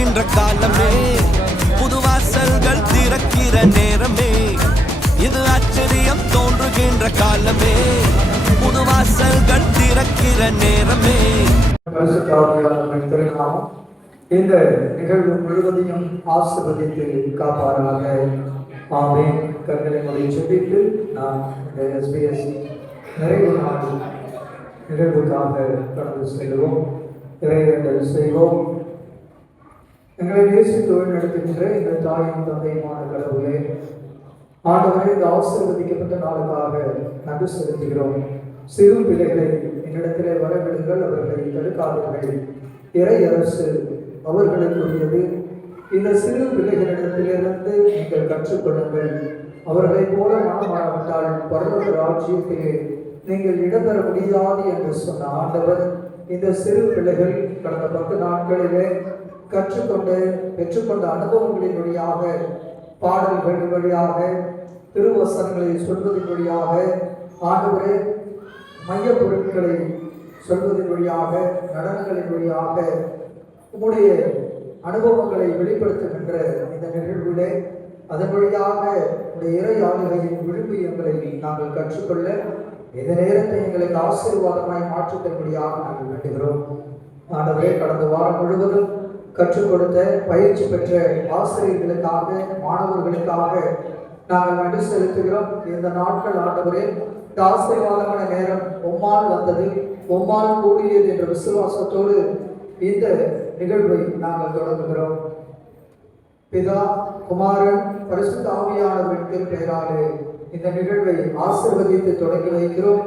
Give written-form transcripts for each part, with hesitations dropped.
தோன்றுகின்ற காலமே, புது வாசல்கள் திறக்கிற நேரமே, இது ஆச்சரியம் தோன்றுகின்ற காலமே, புது வாசல்கள் திறக்கிற நேரமே. இந்த நிகழ்வு முழுவதையும் ஆசீர்வதித்து காப்பாராக. ஆமென். கண்களை மூடி ஜெபித்து நாம் இந்த SBS நிறைவு நாள் நிகழ்வுக்காக கடந்து செல்வோம். இறைவேண்டல் செய்வோம். எங்களை நேசித்து வழிநடத்துகின்ற எங்கள் தாயும் தந்தையுமான கடவுளே, ஆண்டவரை இந்த ஆசீர்வதிக்கப்பட்ட நாளுக்காக நன்றி செலுத்துகிறோம். சிறு பிள்ளைகளை என்னிடத்திலே வரவிடுங்கள், அவர்களை தடுக்காதீர்கள். இறை அரசு அவர்களுக்குரியது. இந்த சிறு பிள்ளைகளிடத்திலிருந்து நீங்கள் கற்றுக்கொள்ளுங்கள். அவர்களை போல மனமாவிட்டால் பரலோக ராஜ்யத்திலே நீங்கள் இடம்பெற முடியாது என்று சொன்ன ஆண்டவர், இந்த சிறு பிள்ளைகள் கடந்த 10 நாட்களிலே கற்றுக்கொண்டு பெற்றுக்கொண்ட அனுபவங்களின் வழியாக, பாடல்கள் வழியாக, திருவசனங்களை சொல்வதன் வழியாக, ஆண்டவரே மைய பொருட்களை சொல்வதன் வழியாக, நடனங்களின் வழியாக உங்களுடைய அனுபவங்களை வெளிப்படுத்துகின்ற இந்த நிகழ்விலே அதன் வழியாக உடைய இறை ஆளுகையின் விழுமியங்களை நாங்கள் கற்றுக்கொள்ள இந்த நேரத்தை எங்களுக்கு ஆசீர்வாதமாய் மாற்றும்படியாக நாங்கள் வேண்டுகிறோம். ஆண்டவரே, கடந்த வாரம் முழுவதும் கற்றுக் கொடுத்த பயிற்சி பெற்ற ஆசிரியர்களுக்காக, மாணவர்களுக்காக நாங்கள் நன்றி செலுத்துகிறோம். இந்த நாட்கள் ஆண்டவரே இந்த ஆசீர்வாதமான நேரம் உம்மால் வந்தது, உம்மால் கூடியது என்ற விசுவாசத்தோடு இந்த நிகழ்வை நாங்கள் தொடங்குகிறோம். பிதா, குமாரன், பரிசுத்த ஆவியானவரின் திருப்பெயராலே இந்த நிகழ்வை ஆசீர்வதித்து தொடங்கி வைக்கிறோம்.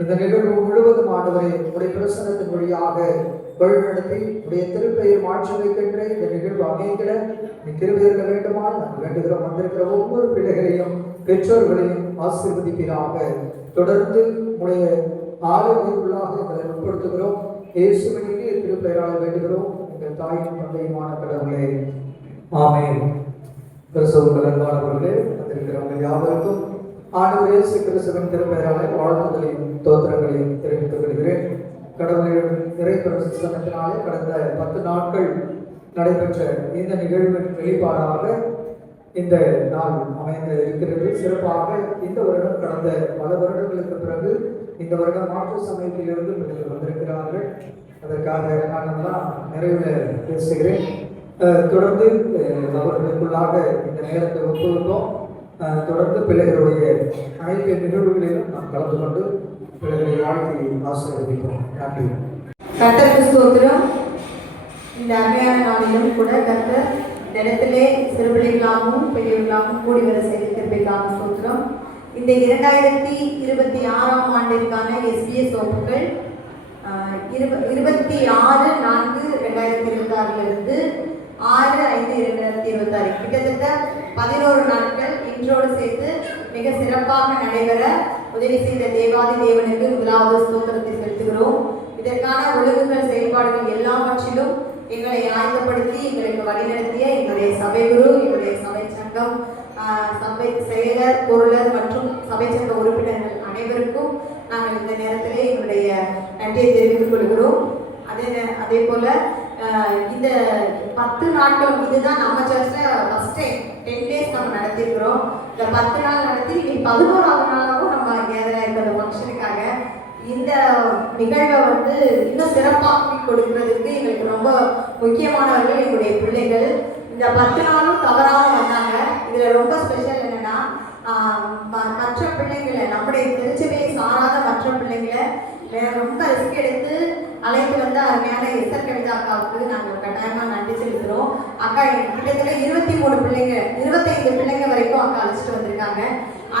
இந்த நிகழ்வு முழுவதும் ஆண்டவரே உடைய பிரசன்னத்தின் வழியாக வழிநடத்தி உடைய திருப்பெயர் மாற்றி வைக்கின்ற இந்த நிகழ்வு அமைந்திட நீ கிருபையிருக்க வேண்டுமாய் நாங்கள் வேண்டுகிறோம். வந்திருக்கிற ஒவ்வொரு பிள்ளைகளையும் பெற்றோர்களையும் ஆசீர்வதிப்பீராக. தொடர்ந்து உடைய ஆலோசனைக்குள்ளாக எங்களை உட்படுத்துகிறோம். இயேசுவினுடைய திருப்பெயரால் வேண்டுகிறோம் எங்கள் தாயும் தந்தையுமான கடவுளே, ஆமென். கிறிஸ்துவுக்குள் அன்பானவர்களே, வந்திருக்கிறவங்க யாவருக்கும் ஆண்டவர் இயேசு கிறிஸ்துவின் திருப்பெயராலே வாழ்த்துதலையும் தோத்திரங்களையும் தெரிவித்துக் கொள்கிறேன். கடவுளின் இறைப்பிரசனத்தினாலே கடந்த 10 நாட்கள் நடைபெற்ற இந்த நிகழ்வின் வெளிப்பாடாக இந்த நாள் அமைந்து இருக்கிறது. சிறப்பாக இந்த வருடம் கடந்த பல வருடங்களுக்கு பிறகு இந்த வருடம் மாற்று சமயத்திலிருந்து பிள்ளைகள் வந்திருக்கிறார்கள். அதற்காக நான் தான் நிறைவில் பேசுகிறேன். தொடர்ந்து அவர்களுக்குள்ளாக இந்த நேரத்தை ஒப்புவிப்போம். தொடர்ந்து பிள்ளைகளுடைய அனைத்து நிகழ்வுகளிலும் நாம் கலந்து கொண்டு பிள்ளைகளை வாழ்க்கை ஆசீர்வதிப்போம். நன்றி. கர்த்தருக்கு ஸ்தோத்திரம். இந்த அருமையான நாளிலும் கூட கர்த்தர் இந்த இடத்திலே சிறுபிள்ளைகளாகவும் பெரியவர்களாகவும் கூடி வர செய்து கிருபைக்காக ஸ்தோத்திரம். இந்த 2026ஆம் ஆண்டிற்கான SBS வகுப்புகள் 26/4/2026 6/5/2026 கிட்டத்தட்ட 11 நாட்கள் இன்றோடு சேர்த்து மிக சிறப்பாக நடைபெற உதவி செய்த தேவாதி தேவனுக்கு முதலாவது ஸ்தோத்திரத்தை செலுத்துகிறோம். இதற்கான ஒழுங்குகள், செயல்பாடுகள் எல்லாவற்றிலும் எங்களை ஆயத்தப்படுத்தி எங்களுக்கு வழிநடத்திய எங்களுடைய சபை குரு, எங்களுடைய சபை சங்கம், சபை செயலர், பொருளர் மற்றும் சபை சங்க உறுப்பினர்கள் அனைவருக்கும் நாங்கள் இந்த நேரத்திலே எங்களுடைய நன்றியை தெரிவித்துக் கொள்கிறோம். அதே போல இந்த 10 நாட்கள் இதுதான் நம்ம சர்ச்சில் ஃபர்ஸ்ட் டைம் 10 days நம்ம நடத்திருக்கிறோம். இந்த 10 நாள் நடத்தி 11ஆவது நாளாகவும் நம்ம கேதர் ஆகிருக்கிற ஃபங்க்ஷனுக்காக இந்த நிகழ்வை இன்னும் சிறப்பாக்கி கொடுக்கறதுக்கு எங்களுக்கு ரொம்ப முக்கியமானவர்கள் எங்களுடைய பிள்ளைகள். இந்த 10 நாளும் தவறாமல் வந்தாங்க. இதில் ரொம்ப ஸ்பெஷல் என்னென்னா, மற்ற பிள்ளைங்களை, நம்முடைய திருச்சபையை சாராத மற்ற பிள்ளைங்களை ரொம்ப ரிஸ்க் எடுத்து அழைத்து வந்த அருமையான எஸ்ஆர் கவிதா அக்காவுக்கு நாங்கள் கட்டாயமாக நன்றி செலுத்துகிறோம். அக்கா கிட்டத்தட்ட 23 பிள்ளைங்க, 25 பிள்ளைங்க வரைக்கும் அக்கா அழைச்சிட்டு வந்திருக்காங்க.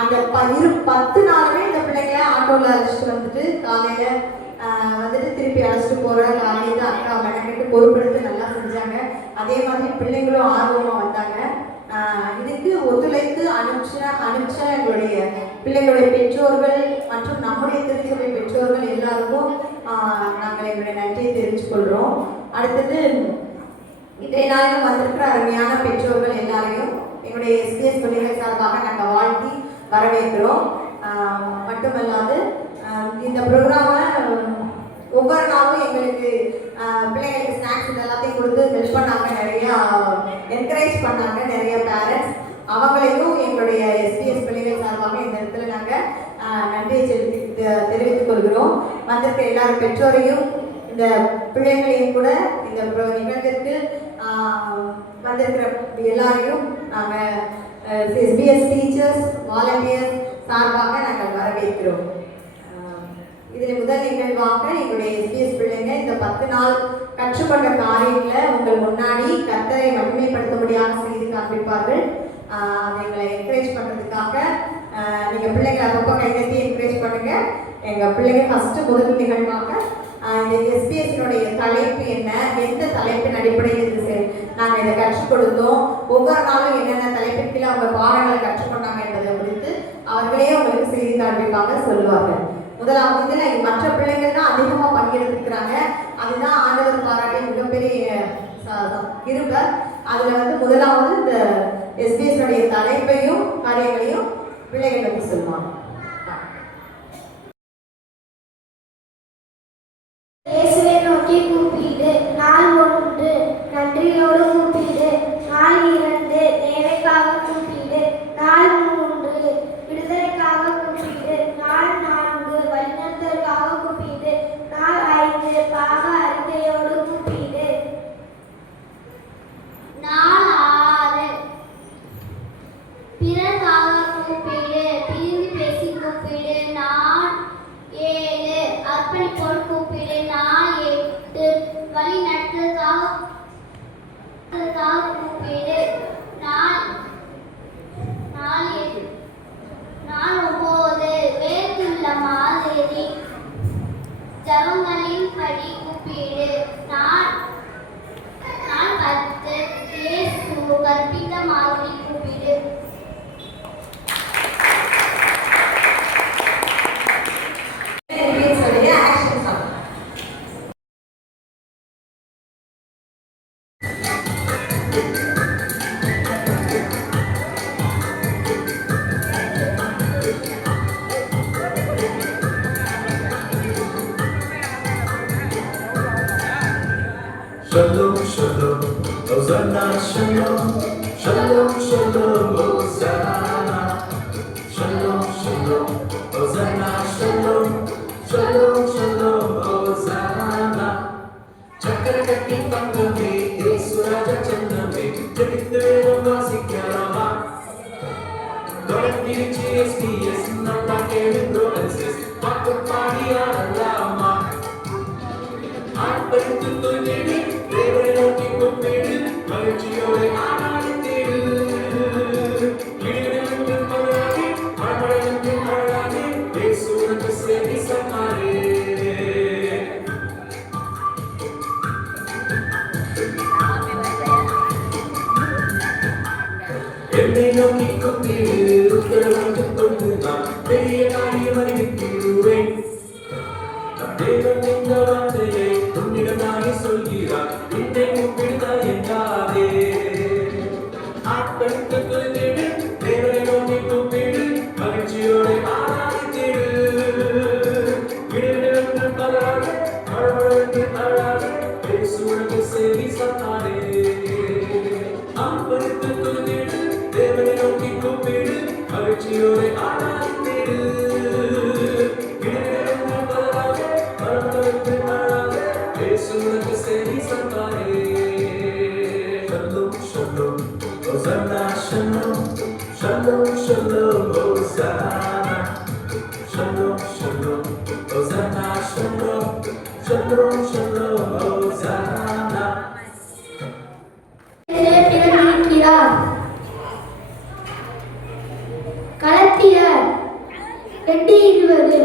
அந்த 10 நாளுமே இந்த பிள்ளைங்களை ஆட்டோவில் அழைச்சிட்டு வந்துட்டு காலையில் திருப்பி அழைச்சிட்டு போகிற காலையில் தான் அக்கா மெனக்கெட்டு பொறுப்பெடுத்து நல்லா செஞ்சாங்க. அதே மாதிரி பிள்ளைங்களும் ஆர்வமாக வந்தாங்க. இதுக்கு ஒத்துழைத்து அனுப்பிச்ச எங்களுடைய பிள்ளைகளுடைய பெற்றோர்கள் மற்றும் நம்முடைய திருச்சபை பெற்றோர்கள் எல்லாருக்கும் நாங்கள் எங்களுடைய நன்றியை தெரிவித்துக் கொள்கிறோம். அடுத்தது இன்றைய நாளில் வந்திருக்கிற அருமையான பெற்றோர்கள் எல்லாரையும் எங்களுடைய SBS பிள்ளைகள் சார்பாக நாங்கள் வாழ்த்தி வரவேற்கிறோம். மட்டுமல்லாது இந்த ப்ரோக்ராமை ஒவ்வொரு நாளும் எங்களுக்கு பிள்ளைங்களுக்கு ஸ்நாக்ஸ் இது எல்லாத்தையும் கொடுத்து ஹெல்ப் பண்ணாங்க, நிறையா என்கரேஜ் பண்ணாங்க நிறைய பேரண்ட்ஸ். அவங்களையும் எங்களுடைய எஸ்பிஎஸ் பிள்ளைகள் சார்பாக இந்த இடத்துல நாங்கள் நன்றியை தெரிவித்துக் கொள்கிறோம். வந்திருக்க எல்லாரும் பெற்றோரையும் இந்த பிள்ளைகளையும் கூட இந்த நிகழ்ச்சிக்கு வந்திருக்கிற எல்லாரையும் நாங்கள் எஸ்பிஎஸ் டீச்சர்ஸ் வாலண்டியர்ஸ் சார்பாக நாங்கள் வரவேற்கிறோம். இதில் முதல் நிகழ்வாக எங்களுடைய எஸ்பிஎஸ் பிள்ளைங்க இந்த 10 நாள் கற்றுக்கொண்ட காரியங்களை உங்கள் முன்னாடி கர்த்தரை மகிமைப்படுத்தும்படியாக செய்து காண்பிப்பார்கள். அதை எங்களை என்கரேஜ் பண்ணுறதுக்காக நீங்கள் பிள்ளைங்களை அப்பப்போ கைதட்டி என்கரேஜ் பண்ணுங்கள். எங்கள் பிள்ளைங்க ஃபஸ்ட்டு முதல் நிகழ்வாக இந்த எஸ்பிஎஸ்னுடைய தலைப்பு என்ன, எந்த தலைப்பின் அடிப்படையில் நாங்கள் இதை கற்றுக் கொடுத்தோம், ஒவ்வொரு நாளும் என்னென்ன தலைப்பின் கீழே அவங்க பாடங்களை கற்றுக்கொண்டாங்க என்பதை குறித்து அவர்களே உங்களுக்கு செய்தி காண்பிப்பாங்க, சொல்லுவார்கள். முதலாவது மற்ற பிள்ளைங்கள் தான் அதிகமாக பங்கெடுத்துக்கிறாங்க. அதுதான் ஆண்டவர் பாராட்டிய மிகப்பெரிய கிருபை. அதில் முதலாவது இந்த எஸ்பிஎஸ்னுடைய தலைப்பையும் காரியங்களையும் பிள்ளைகள் பற்றி சொல்லுவாங்க. இயேசுவை நோக்கி கூப்பிடு. நாள் 1 நன்றியோடு கூப்பிடு. நாள் 2 தேவைக்காக கூப்பிடு. நாள் 3 விடுதலைக்காக கூப்பிடு. நாள் 4 வழிநடத்தலுக்காக கூப்பிடு. நாள் 5 பாவ அறிக்கையோடு கூப்பிடு. நாள் 6 பிறர்க்காக கூப்பிடு. பிரிந்து பேசி கூப்பிடு. நாள் 7 அர்ப்பணிப்போடு கூப்பிடு. நாள் 8 வழி நடத்துவதற்காக கூப்பிடு. நாள் 9 வேற்றுள்ள மாதிரி ஜபங்களின் படி கூப்பிடு. நாள் 10 இயேசு கற்பித்த மாதிரி கூப்பிடு. Shalom, shalom, Hosanna, shalom, shalom, shalom, Hosanna, shalom, shalom, Hosanna, shalom, shalom, shalom, Hosanna. Chakra katti pangame, Eswaraja chandame, jadithu vasikkarama. Dorantirichi SPS, nalla kedu promises, paakku paadiyadallama. ஆண்படுத்து தொழிலிடு, தேவனை நோக்கி கூப்பிடு, மகிழ்ச்சியோடு ஆராதித்திடு. இடிவிடுவிட்டு மலராதே, மழமழவிட்டு மழலாதே, இயேசு உனக்கு சேவை சொன்னாரே. என்னை நோக்கி கூப்பிடு, உத்தரவாக கொண்டு நான் பெரிய காரியம் அறிவித்திடுவேன். தேவன் இந்த வார்த்தையை உன்னிடமாகி சொல்கிறார், என்னை கூப்பிடுதாய் என்றாரே. ஆட்படுத்த தொழிலிடு, தேவனை நோக்கி கூப்பிடு, மகிழ்ச்சியோடு ஆராதித்திடு. விடுவிடுவிட்டு மலராதே, மழமழவிட்டு மழலாதே, இயேசு உனக்கு சேவை சொன்னாரே. ஆட்படுத்த தொழிலிடு, தேவனை நோக்கி கூப்பிடு, மகிழ்ச்சியோடு ஆராதித்திடு. Hosanna, shalom, shalom, shalom, Hosanna, shalom, shalom, Hosanna, shalom, shalom, shalom, Hosanna. கலத்தியர் 2:20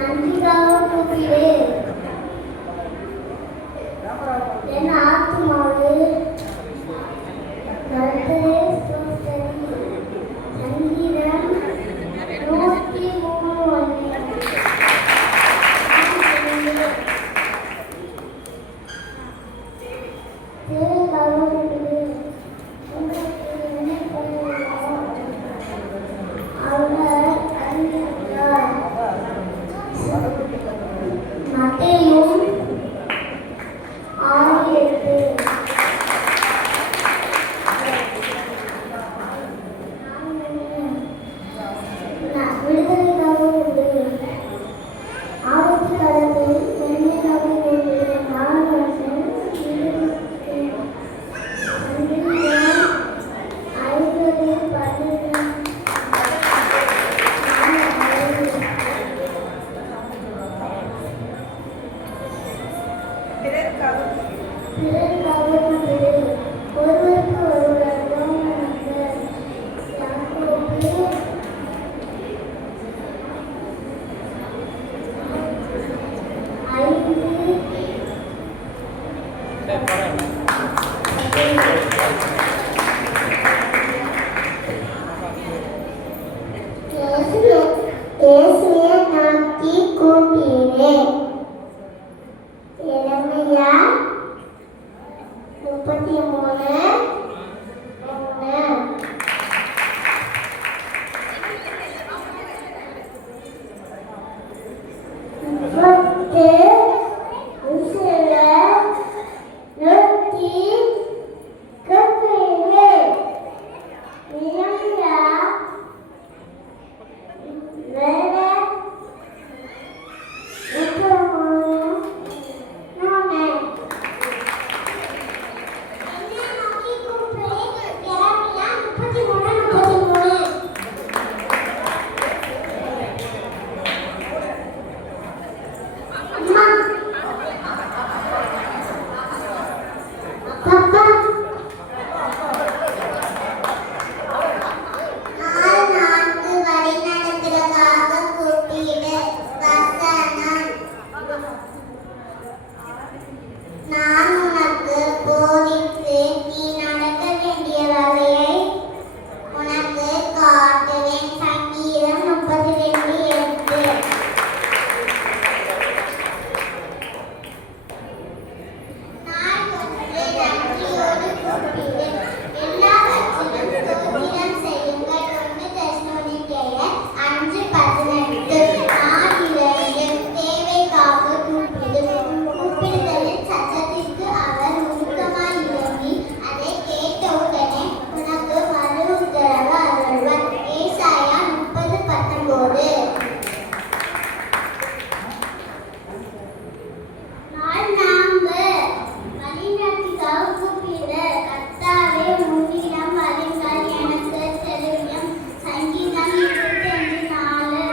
நன்றிக்காக கூப்பிடு. என் ஆத்துமாவே கர்த்தரை ஸ்தோத்திரி. சங்கீதம் இயேசுவை நோக்கி கூப்பினேன். எரேமியா 33:3. நான் உனக்கு போதித்து நீ நடக்க வேண்டிய வழியை உனக்கு காட்டுவேன். சங்கீதம் 32:8. நாள் ஒன்று நன்றியோடு கூப்பிடு, எல்லாவற்றிலும் ஸ்தோத்திரம் செய்யுங்கள். 1 தெசலோனிக்கேயர் 5:18. நாள் 2 தேவைக்காக கூப்பிடு. கூப்பிடுதலின் சத்தத்திற்கு அவர் உருக்கமாய் இறங்கி அதை கேட்டவுடனே உனக்கு மறு உத்தரவு அருள்வார். ஏசாயா 30:19. நாள் 4 வழிநடத்திக்காக கூப்பிடு. கர்த்தாவே உம்மிடம் வருங்கள், எனக்கு தெரியும். சங்கீதம் 25:4.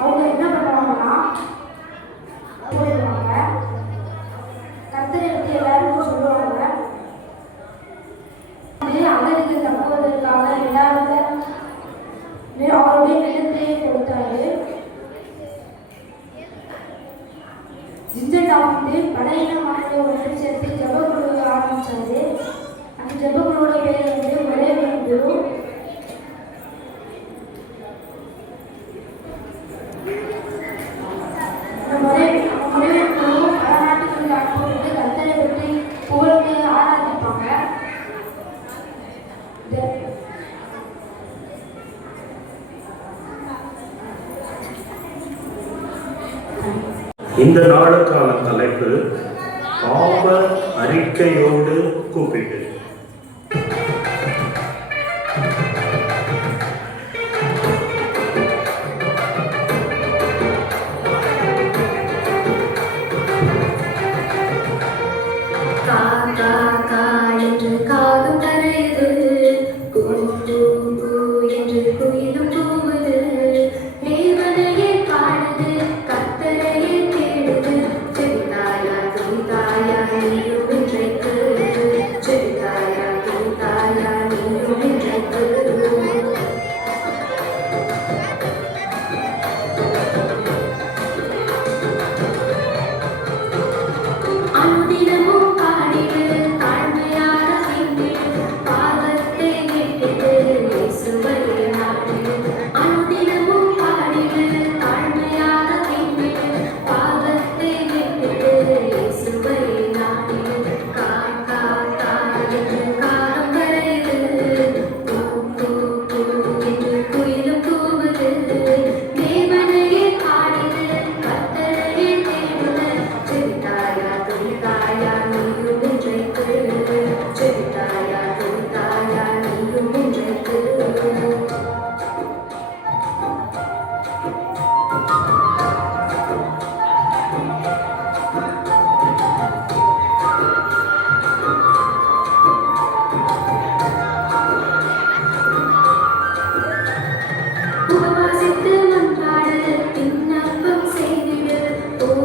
அவங்க என்ன பண்ணுவாங்கன்னா போயிடுவாங்க. கர்த்தரை பற்றி எல்லாருக்கும் சொல்லுவாங்க. அவருக்கு தப்புவதற்காக அவருடைய நிலத்தையே கொடுத்தாரு. ஜிஞ்சட்டா வந்து படையினமானதை ஒன்று சேர்த்து ஜபக்குழுவை ஆரம்பிச்சாரு. அந்த ஜபக்குழுவோட பேர் வந்து ஒரேவியன் குழு. இந்த நாளுக்கான தலைப்பு பாவ அறிக்கையோடு கூப்பிட்டு.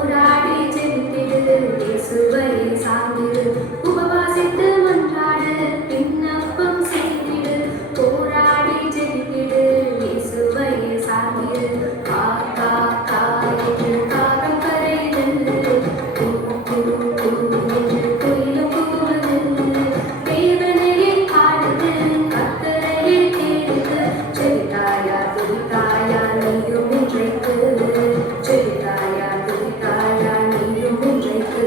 போராடி ஜெபித்திடு இயேசுவை சார்ந்திடு உபவாசித்து மன்றாடு விண்ணப்பம் செய்திடு போராடி ஜெபித்திடு இயேசுவை சார்ந்திடு காக்கா காய்க்கு காகம் கரையிடு கூ கூ கூ என்று குயிலும் கூவுது தேவனையே பாடுது கர்த்தரையே தேடுது ஜெபித்தாயா துதித்தாயா நீயும் இன்றைக்கு ஜெபித்தாயா துதித்தாயா நீயும் இன்றைக்கு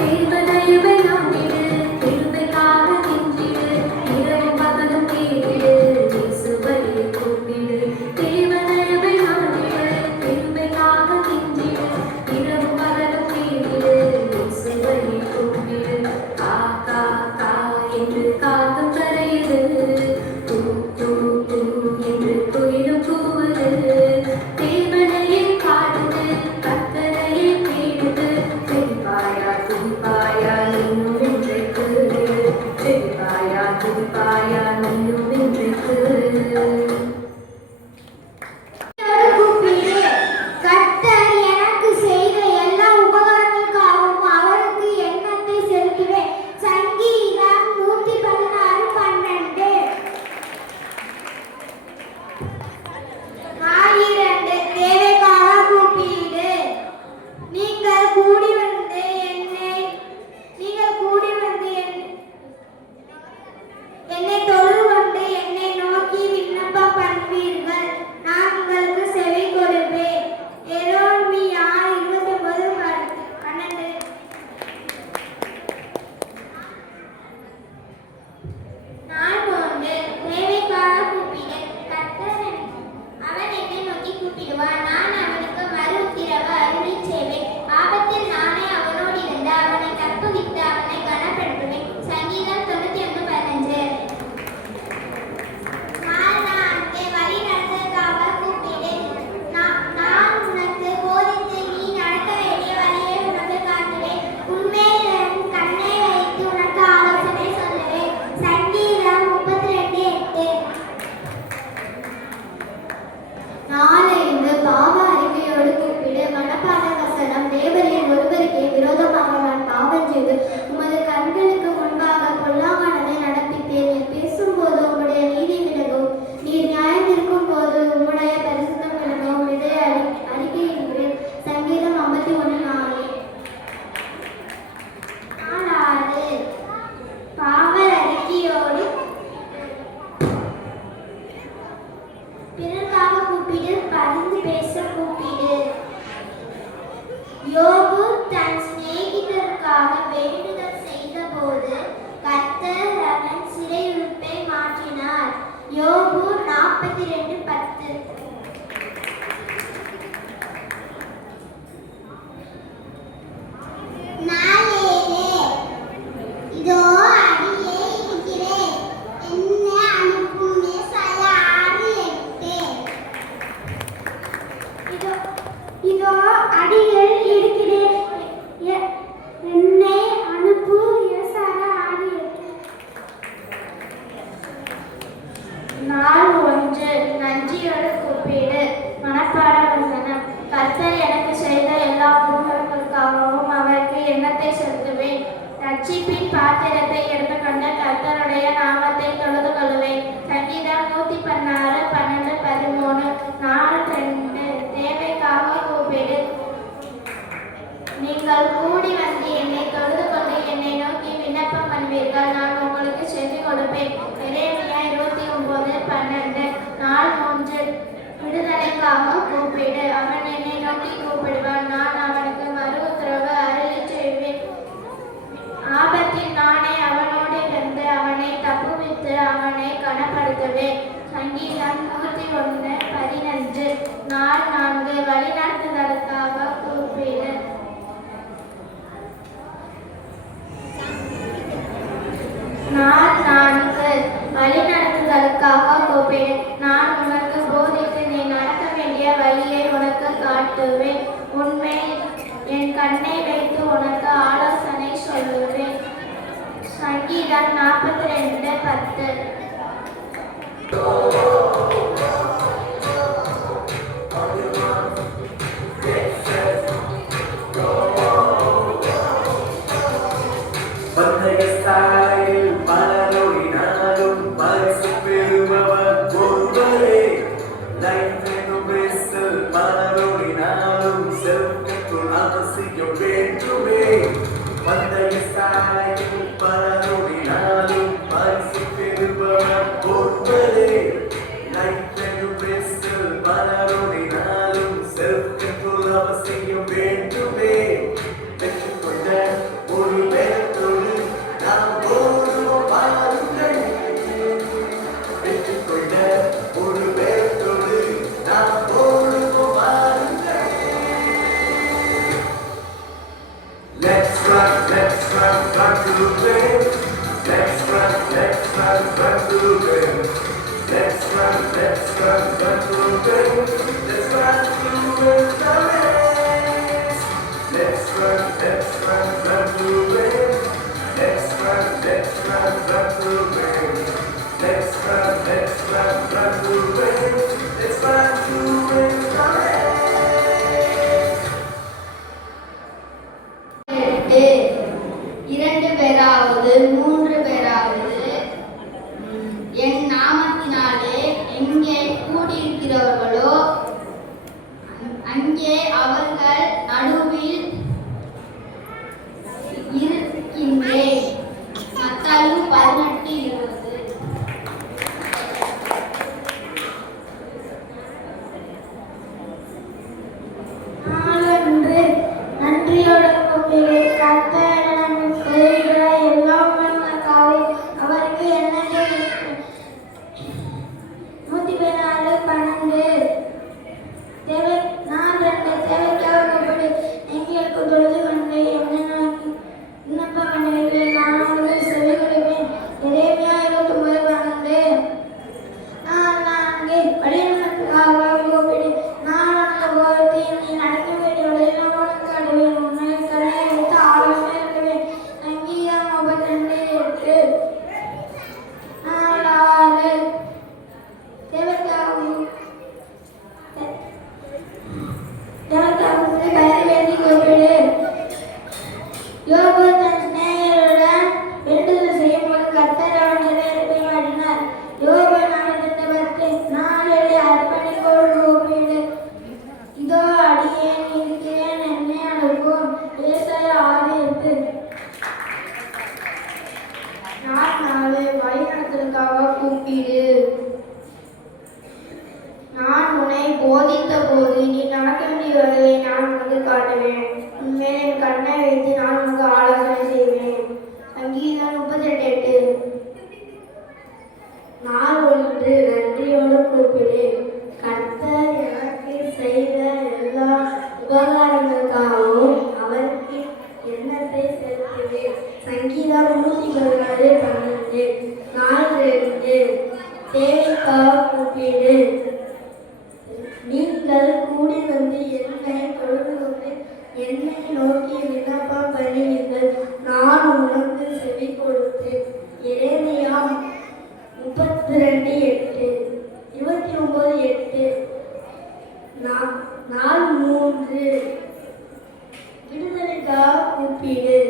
தேவதயவை நாடிடு கிருபைக்காக கெஞ்சிடு இரவும் பகலும் தேடிடு இயேசுவை கூப்பிடு தேவதயவை நாடிடு கிருபைக்காக கெஞ்சிடு இரவும் பகலும் தேடிடு இயேசுவை கூப்பிடு காக்கா கா என்று காகம் கரையுது கூ கூ கூ என்று குயிலும் கூவுது தேவனையே பாடுது கர்த்தரையே தேடுது ஜெபிப்பாயா துதிப்பாயா நீயும் இன்றைக்கு ஜெபிப்பாயா துதிப்பாயா நீயும் இன்றைக்கு கூப்பிடு. கர்த்தர் எனக்கு செய்த எல்லா உபகாரங்களுக்காகவும் அவருக்கு எண்ணத்தை செலுத்துவேன். சங்கீதம் 116:12. 2 தேவைக்காக கூப்பிடு. நீங்கள் கூடி வந்து என்னை தொழுது கொண்டு என்னை நோக்கி விண்ணப்பம் பண்ணுவீர்கள். நான் உங்களுக்கு செவி கொடுப்பேன். எரோமியா 29:12. நான் போன்று தேவைக்காக கூப்பிடு. கர்த்தர் அவன் என்னை நோக்கி கூப்பிடுவான். நான் அவனுக்கு மறு உத்திரவு அருளிச் செய்வேன். ஆபத்தில் நானே அவனோடு இருந்து அவனை தப்புவித்து அவனை கனப்படுத்துவேன். சங்கீதம் 91:15. நான் வழி நடந்ததற்காக கூப்பிடு. நான் உனக்கு போதித்து நீ நடக்க வேண்டிய வழியை உனக்கு காட்டுவேன். உன்மேல் என் கண்ணை வைத்து உனக்கு ஆலோசனை சொல்லுவேன். சங்கீதம் 32:8. நாளைந்து பாவ அறிக்கையோடு கூப்பிடு. மனப்பாட வசனம். தேவரீர் ஒருவருக்கே விரோதமாக நான் பாவம் செய்து உமது கண்களுக்கு முன்பாக பொல்லாங்கானதை நடப்பித்தேன். நீர் பேசும்போது உம்முடைய நீதி விலகும், நீர் நியாயத்திற்கும் போது உம்முடைய பரிசுத்தம் விலகும். இதை அறிக்கையிடுகிறேன். சங்கீதம் 51:4. 4. பாவ அறிக்கையோடு பிறருக்காக கூப்பிடு. பரிந்து பேச கூப்பிடு. யோபு தன் சிநேகிதருக்காக வேண்டுதல் செய்தபோது கர்த்தர் அவன் சிறையிருப்பை மாற்றினார். யோபு 42:10. இதோ அடியே இருக்கிறேன், என்னை அனுப்பும் மெசியா 6:8. இதோ அடியில் இருக்கிறேன், என்னை அனுப்பு மெசியா 6:8. நாள் 1 நன்றியோடு கூப்பிடு. மனப்பாட வசனம். கர்த்தர் எனக்கு செய்த எல்லா உபகாரங்களுக்காகவும் அவருக்கு எண்ணத்தை செலுத்துவேன். ரட்சிப்பின் பாத்திரத்தை எடுத்துக்கொண்ட கர்த்தருடைய நாமத்தை தொழுது கொள்வேன். சங்கீதம் 116:12-13. 4:2 தேவைக்காக கூப்பிடு. நீங்கள் கூடி வந்து என்னை தொழுது கொண்டு என்னை நோக்கி விண்ணப்பம் பண்ணுவீர்கள். நான் உங்களுக்கு செவி கொடுப்பேன். எரேமியா 29:12. 4:3 விடுதலைக்காக கூப்பிடு. அவன் என்னை நோக்கி கூப்பிடுவான். நான் அவனுக்கு மறு உத்தரவு அருளிச் செய்வேன். ஆபத்தில் நானே அவனோடு இருந்து அவனை தப்புவித்து அவனை கனப்படுத்துவேன். சங்கீதம் 101:15. 4 வழிநடத்துதலுக்காக கூப்பிடு. வழிநடத்துதலுக்காக கூப்பிடு. நான் உனக்கு போதித்து நீ நடக்க வேண்டிய வழியை உனக்கு காட்டுவேன். உன்மேல் என் கண்ணை வைத்து உனக்கு ஆலோசனை சொல்லுவேன். சங்கீதம் 42:10. இரண்டு பேராவது மூன்று பேராவது என் நாமத்தினாலே எங்கே கூடியிருக்கிறவர்களோ அங்கே அவர்கள் நடுவில் இருக்கின்றேன். மத்தேயு 18:20. நாளன்று நன்றியோடு கர்த்தரிடம் செய்கிற எல்லாம் அவருக்கு என்ன 114:12 நான் 2 தேவைக்காக கூப்பிடு எங்களுக்கு தொழுது கொண்டு என்ன விண்ணப்பம் பண்ணுவீர்கள் நான் உங்களுக்கு செவி கொடுப்பேன். எரேமியா 29:12 நான் அங்கே வழிநடத்துக்காக கூப்பிடு நான் உனக்கு போதித்து நீ நடக்க வேண்டிய வழியெல்லாம் உனக்கு அடுவேன் உன்னை கண்ணை எடுத்து ஆலோசனை எழுதுவேன். சங்கீதம் 32:8 நாலாவது பயன்படுத்தி கூப்பிடு. யோபு தன் சிநேகிதருடன் வேண்டுதல் செய்யும் போது கர்த்தர் அவன் சிறையிருப்பை மாற்றினார். யோபு 4:10 நாளிலே அர்ப்பணிப்போடு கூப்பிடு இதோ அடியேன் இருக்கிறேன் என்னை அனுப்பும். ஏசாயா 6:8 4 வழிநடத்தலுக்காக கூப்பிடு. நான் உன்னை போதித்த போது நீ நடக்க வேண்டிய வழியை நான் உனக்கு காட்டுவேன். உன்மேல் என் கண்ணை வைத்து நான் உனக்கு ஆலோசனை செய்வேன். சங்கீதம் 32:8 நாள் ஒன்று நன்றியோடு கூப்பிடு. கர்த்தர் எனக்கு செய்த எல்லா உபகாரங்களுக்காகவும் அவருக்கு எண்ணத்தை செலுத்துவேன். சங்கீதம் 116:12 நாள் 2 தேவைக்காக கூப்பிடு. நீங்கள் கூடி வந்து என்னை தொழுது கொண்டு என்னை நோக்கி விண்ணப்பம் பண்ணுவீர்கள் நான் உனக்கு செவி கொடுத்தேன். எரேமியா 32:8 29:8 நாள் 3 விடுதலைக்காக கூப்பிடு.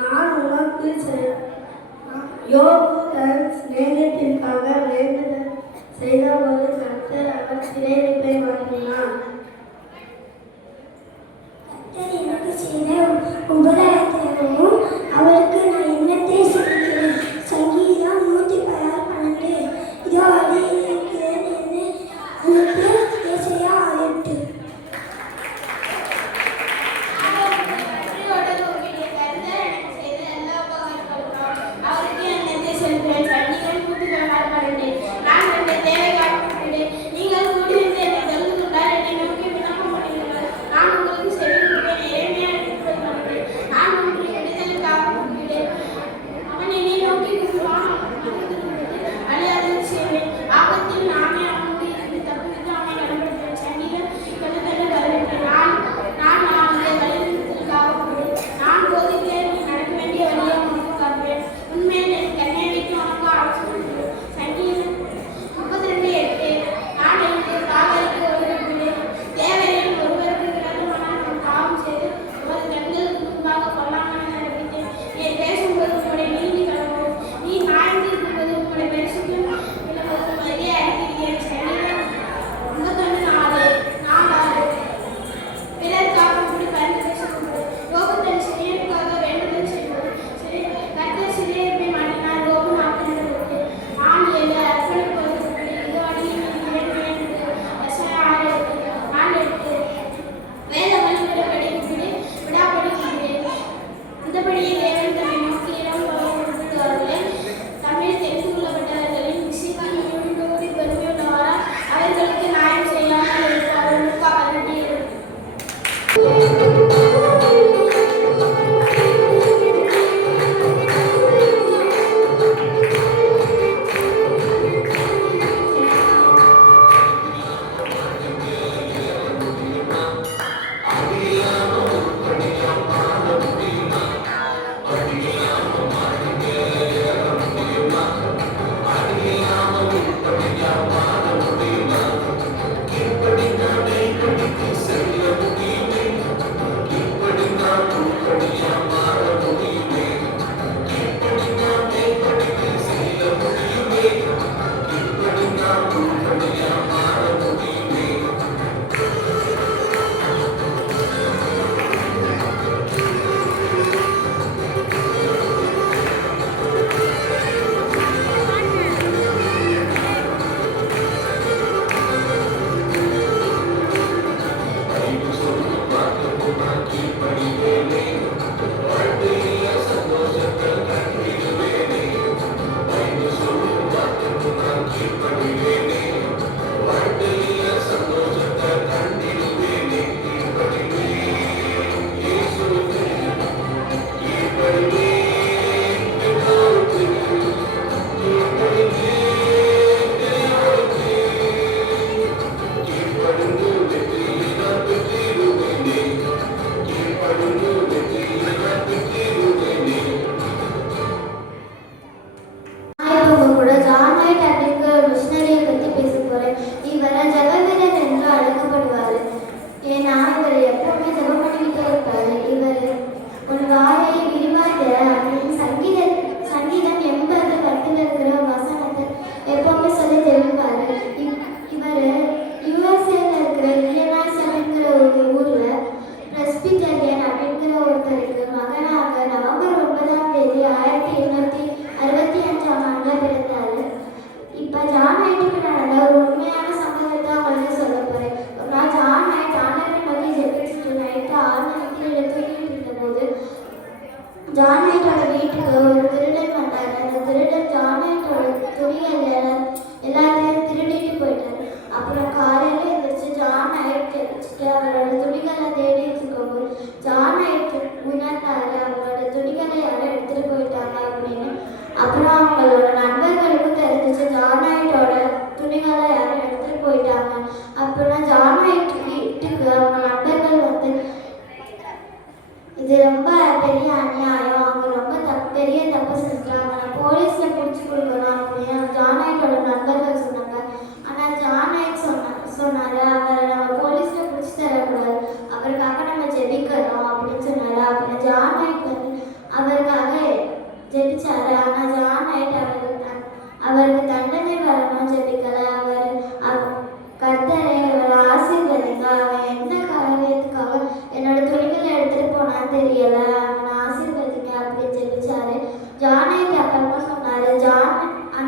நான் உனக்கு யோபு தன் சிநேகத்திற்காக வேண்டுதல் செய்தபோது கர்த்தர் அவர் சிறையிருப்பை மாற்றினார். கர்த்தர் எனக்கு செய்த உபகாரத்தையும் அவருக்கு நான் எண்ணத்தை செலுத்துகிறேன். சங்கீதம் 116:12 இதோ அடியேன் இருக்கிறேன் என்னை அனுப்பு. ஏசாயா 6:8 அவருக்கு எண்ணத்தை செலுத்துவேன். சங்கீதம் 116:12 நான் உன்னை தேவைக்காக கூப்பிடு. நீங்கள் கூடி வந்து என்னை தொழுது கொண்டால் என்னை நோக்கி விண்ணப்பம் பண்ணுவீர்கள் நான் உங்களுக்கு செவி கொடுப்பேன். எரேமியா 32:12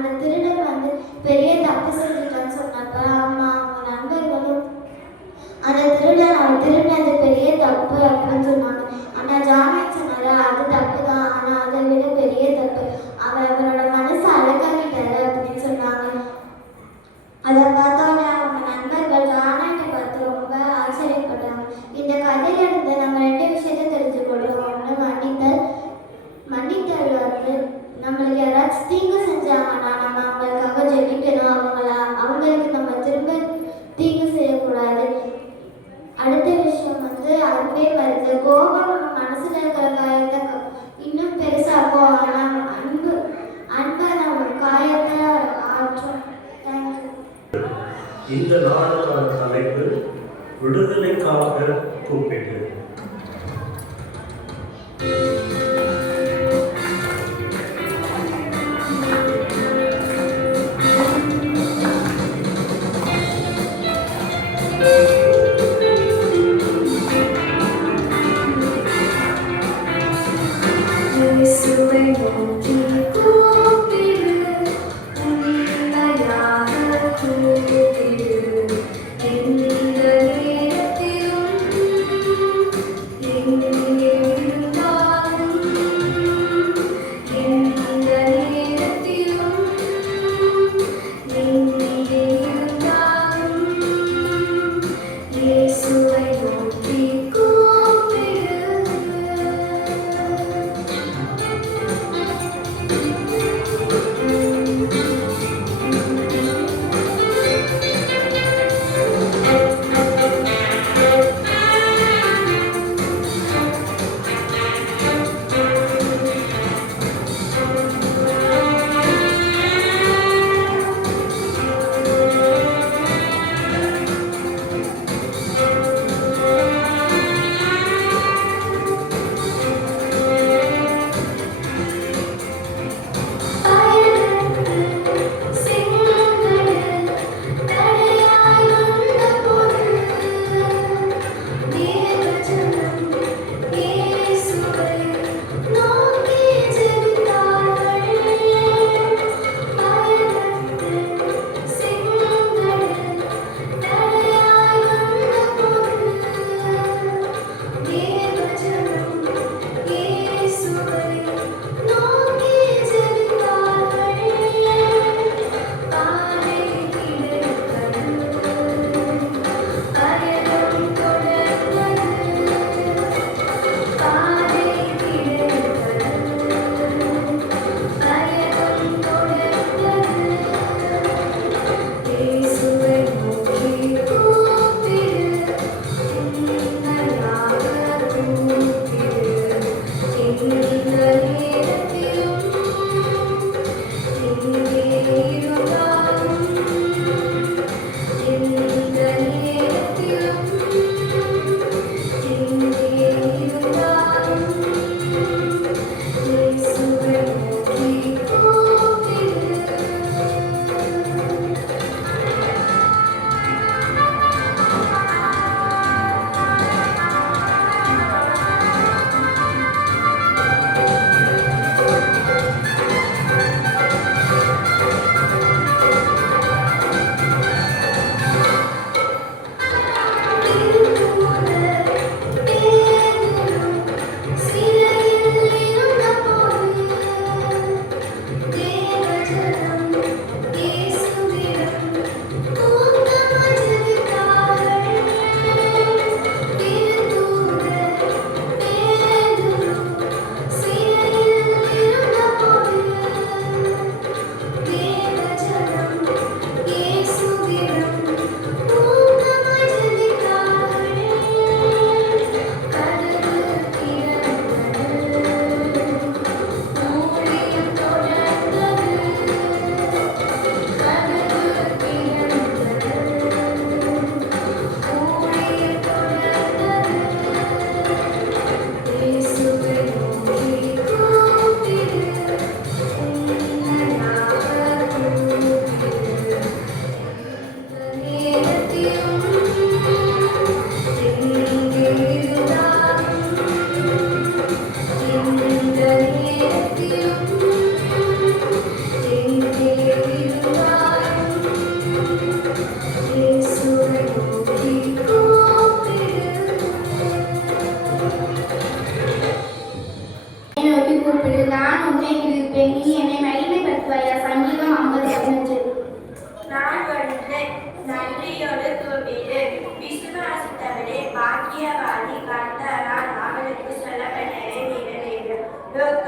அந்த திருடன் வந்து பெரிய தப்பு செஞ்சுட்டான்னு சொன்னப்ப அம்மா அவங்க நண்பர்களும் அந்த திருடன் அவன் திருடினது பெரிய தப்பு அப்படின்னு சொன்னாங்க. ஆனால் ஜாமீன் சொன்னாரு அது தப்பு தான், ஆனால் அதை விட பெரிய தப்பு, அவனோட மனசை அழகாக்கிட்டாரு அப்படின்னு சொன்னாங்க. அதை பார்த்தோன்னே அவங்க நண்பர்கள் ஜானாட்டை பார்த்து ரொம்ப ஆச்சரியப்படுறாங்க. இந்த கதையில இருந்து நம்ம 2 விஷயத்தை தெரிஞ்சுக்கொள்றோம். ஒன்று மன்னித்தல் வந்து நம்மளுக்கு யாராச்சும் தீங்கு செஞ்சாங்கன்னா நம்ம அவங்களுக்காக ஜெபிக்கணும், அவங்களுக்கு நம்ம திரும்ப தீங்கு செய்யக்கூடாது. அடுத்த விஷயம் வந்து அன்பே மருந்து. கோபம் நம்ம மனசுல இருக்கிற காயத்தை இன்னும் பெருசாக்கும், ஆனால் அன்பை நம்ம காயத்தை ஆற்றும். இந்த நாளுக்கான தலைப்பு விடுதலைக்காக கூப்பிட்டு. இயேசுவை நோக்கி கூப்பிடு, உண்மையாக கூப்பிடு, எந்த நேரத்திலும்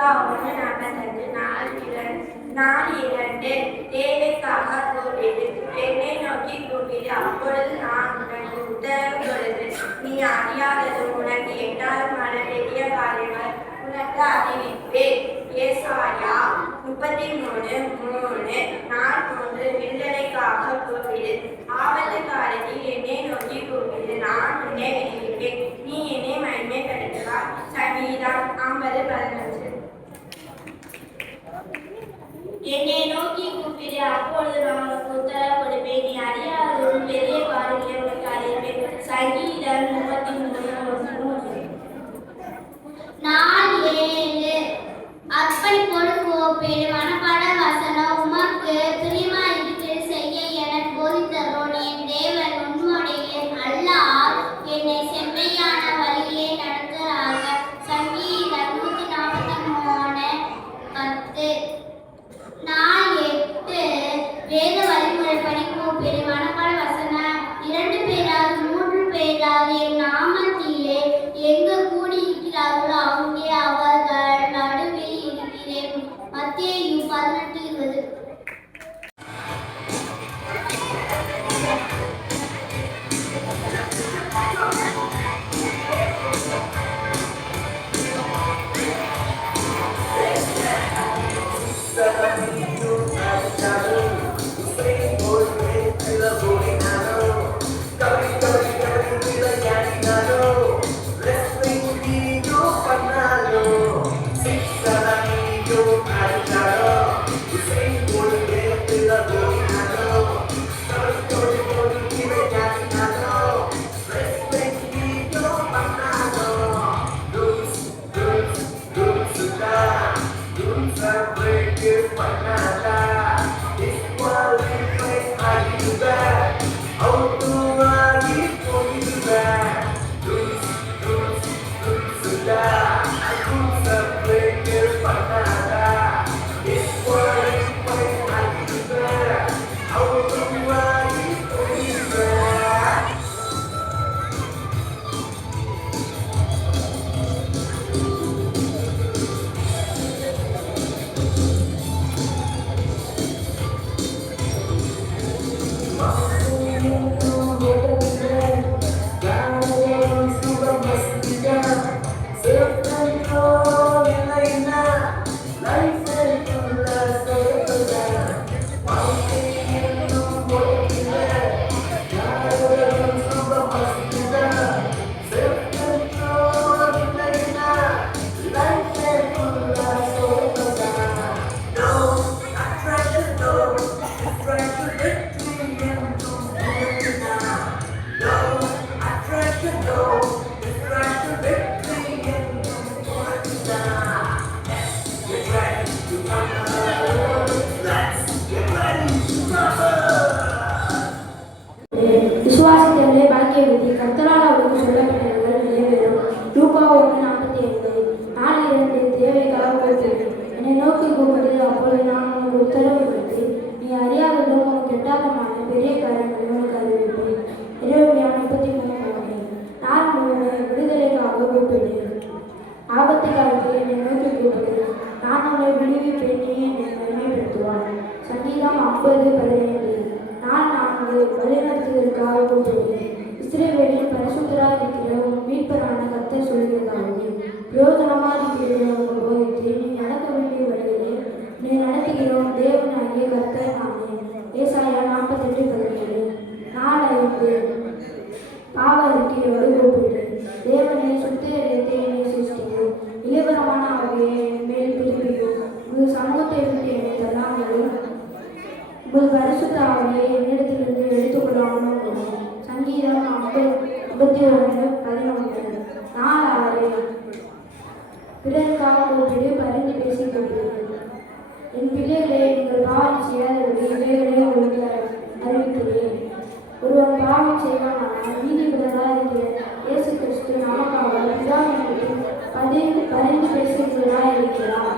லூக்கா 1:42 நாள் 2 தேவைக்காக கூப்பிடு என்னை நோக்கி கூப்பிடு அப்பொழுது நான் உனக்கு உத்தரவு கொடுத்து நீ அறியாதது உனக்கு எட்டாதமான பெரிய காரியங்கள் உனக்கு அறிவிப்பேன். ஏசாயா 33:3 நாள் 3 விடுதலைக்காக கூப்பிடு ஆபத்துக்காலத்தில் என்னை நோக்கி கூப்பிடு நான் உன்னை விடுவிப்பேன் நீ என்னை மகிமைப்படுத்துவாய். சங்கீதம் 50:11 என்னை நோக்கி கூப்பிடு அப்பொழுது நான் உனக்கு உத்தரவு கொடுப்பேன் நீ அறியாததும் பெரிய காரியங்களை உனக்கு அறிவிப்பேன். சங்கீதம் 33:3 நாள் 7 அர்ப்பணிப்போடு கோப்பேடு மனப்பாட வசனம் உமக்கு பிரியமாயிருக்கு செய்ய எனக்கு போதித்தருள் என் தேவன் உன்னுடைய அல்லாஹ் என்னை செம்மையான வழியிலே நடத்துகிறாக. சங்கீதம் 143:10 நாள் 8 வேத வழிமுறைப்படி கோப்பேடு மனப்பாட வசனம் 2 பேராவது 3 பேராவது என் நாமத்திலே எங்கு கூடியிருக்கிறார்களோ அங்கே அவர்கள் நடுவில் இருக்கிறேன். மத்தேயு 18:20 விசுவாசத்திலே பாக்கியவதி கர்த்தரால் அவருக்கு சொல்லப்பட்டவர்கள் நிறைவேறும். லூக்கா 1:45 நாள் 2 தேவைக்காக கூப்பிடு என்னை நோக்கி கூப்பிடு அப்பொழுது நான் உனக்கு உத்தரவு கொடுத்து நீ அறியாததும் உனக்கு எட்டாதமான பெரிய காரியங்களை உனக்கு அறிவிப்பேன். 33:3 நாள் 3 விடுதலைக்காக கூப்பிடு ஆபத்து காலத்தில் என்னை நோக்கி கூப்பிடு நான் உன்னை விடுவிப்பேன் நீ என்னை மகிமைப்படுத்துவாய். சங்கீதம் 50:17 நாள் 4 வழிநடத்துவதற்காக கூப்பிடு இஸ்ரவேலின் பரிசுத்தராக இருக்கிற உன் மீட்பரான கர்த்தர் சொல்கிறதாவது பிரயோஜனமாக இருக்கிற உன் போதித்து நீ நடக்க வேண்டிய வழியிலே நீ நடத்துகிறோம் தேவனாகிய கர்த்தர் நானே. ஏசாயா 48:17 நாள் 5 பாவ அறிக்கையோடு கூப்பிடு தேவனை சுத்திகரித்து என்னை சிருஷ்டிக்கும் இளைவரமான ஆகிய என் மேல் திரும்பியும் உங்கள் சமூகத்தை விட்டு என்னை தள்ளாமலும் உங்கள் பரிசுத்தாவை என்னிடத்திலிருந்து எடுத்துக்கொள்ளாமலும் போகும். சங்கீதம் 51:11 நாள் 6 பிறருக்காக கூப்பிடு பரிந்து பேசி கூப்பிடு என் பிள்ளைகளை நீங்கள் பாவம் செய்யாதபடி இவைகளை உங்களுக்கு அறிவிக்கிறேன். ஒருவன் பாவம் செய்வானால் நீதிபதியாக இருக்கிற இயேசு கிறிஸ்து நமக்காக பிதாவினிடத்தில் பரிந்து பேசுகிறவராக இருக்கிறார்.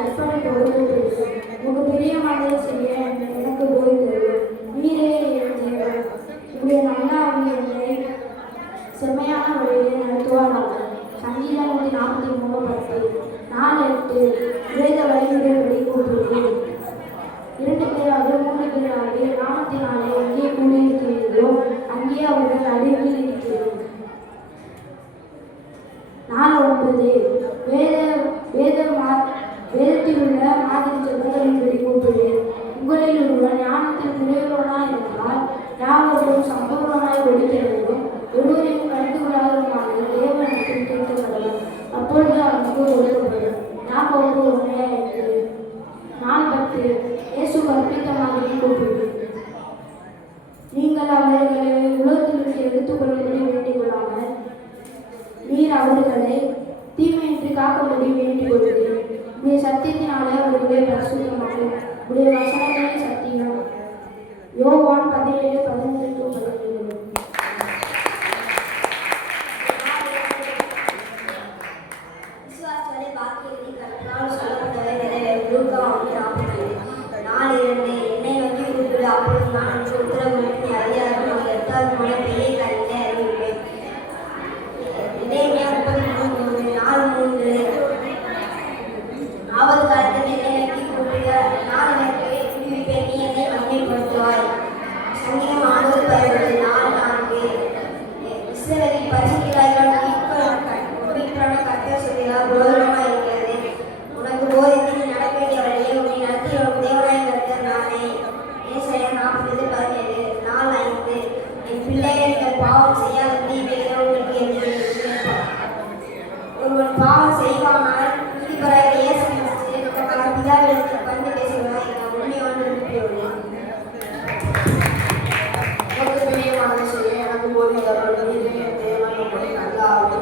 அர்ப்பணிப்போடு கூப்பிடு உங்கள் பிரியமானதை செய்ய எனக்கு போய்த்தரு நீரே என் தேவன் உங்களுடைய நல்லாவி என்னை செம்மையான வழியிலே நடத்துவார். விட்டு வேத வழிமுறைப்படி கூப்பிடுவேன். 2 பேராவது 3 பேராவது நாமத்தினாலே எங்கே கூடியிருக்கிறீர்களோ அங்கே அவர்கள் அருகில் இருக்கிறோம். 4:9 வேதத்தில் உள்ள மாதிரி ஜெபங்களின்படி கூப்பிடுவேன். உங்களில் ஒருவன் ஞானத்தில் குறைவுள்ளவனாய் இருந்தால் யாவரும் சம்பூர்ணமாய் ஒழிக்க வேண்டும். ஒருவரையும் கண்டுகொள்ளாதவருமான தேவனிடத்தில் கேட்கப்படலாம். அப்பொழுது அவனுக்கு ஒழுக்கப்படும். யாக்கோபு 1:5. 4:10 இயேசு கற்பித்த மாதிரி கூப்பிடுவேன். நீங்கள் அவர்களை உலகத்திலிருந்து எடுத்துக்கொள்வதை வேண்டிக் கொள்ளாமல் நீர் அவர்களை தீமையின்றி காக்கும்படி வேண்டிக் கொள்கிறேன். உடைய சத்தியத்தினாலே அவர்களை பரிசுத்தமாக்கும். உடைய வசனங்களே சத்தியம். யோவான் 17:11-17. விசுவாசத்தை பாக்கியத்தை கர்த்தரால் சொல்லப்பட்டதை நிறைவேறும். லூக்கா 1:47. 4:2 என்னை நோக்கி கூப்பிடு, அப்பொழுது நான் உனக்கு உத்தரவு கொடுத்து நீ அதிகாரம் 8வது மூலம் பெரிய காரியத்தை அறிவிப்பேன். எரேமியா 33:3. 4:3 ஆபத்து காலத்தில் என்னை நோக்கி கூப்பிடுக, நான் உனக்கு விடுவிப்பேன், நீ என்னை மகிமைப்படுத்துவாய். சங்கீதம் 60:14. 4:4 இஸ்ரவேலின் பரிசுத்தரான கர்த்தர் சொல்கிறார், புரோதனமாக இருக்கிறது. உனக்கு போதித்து நீ நடக்க வேண்டிய வழியை உன்னை நடத்தி வரும் தேவனாய் கர்த்தர் நானே. ஏசாயா 40:17. 4:5 என் பிள்ளைகள் நீங்கள் பாவம் செய்யாதபடி இவைகளை உங்களுக்கு எழுதியிருக்கிறேன். ஒருவன் பாவம் செய்வானால் நீதிபதியாகிய இயேசு கிறிஸ்து தங்கள் பிதாவிடத்தில் பரிந்து பேசுகிறார். நான் உண்மை ஒன்று அனுப்பியுள்ளேன். எனக்கு பிரியமானதை செய்ய எனக்கு போதித்தருள். நீரே என் தேவன், உம்முடைய நல்ல ஆவி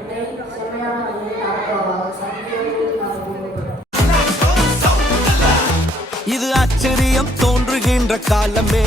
என்னை செம்மையான வழியில் நடத்துவாராக. சங்கீதம் 24:3. இது ஆச்சரியம் தோன்றுகின்ற காலமே.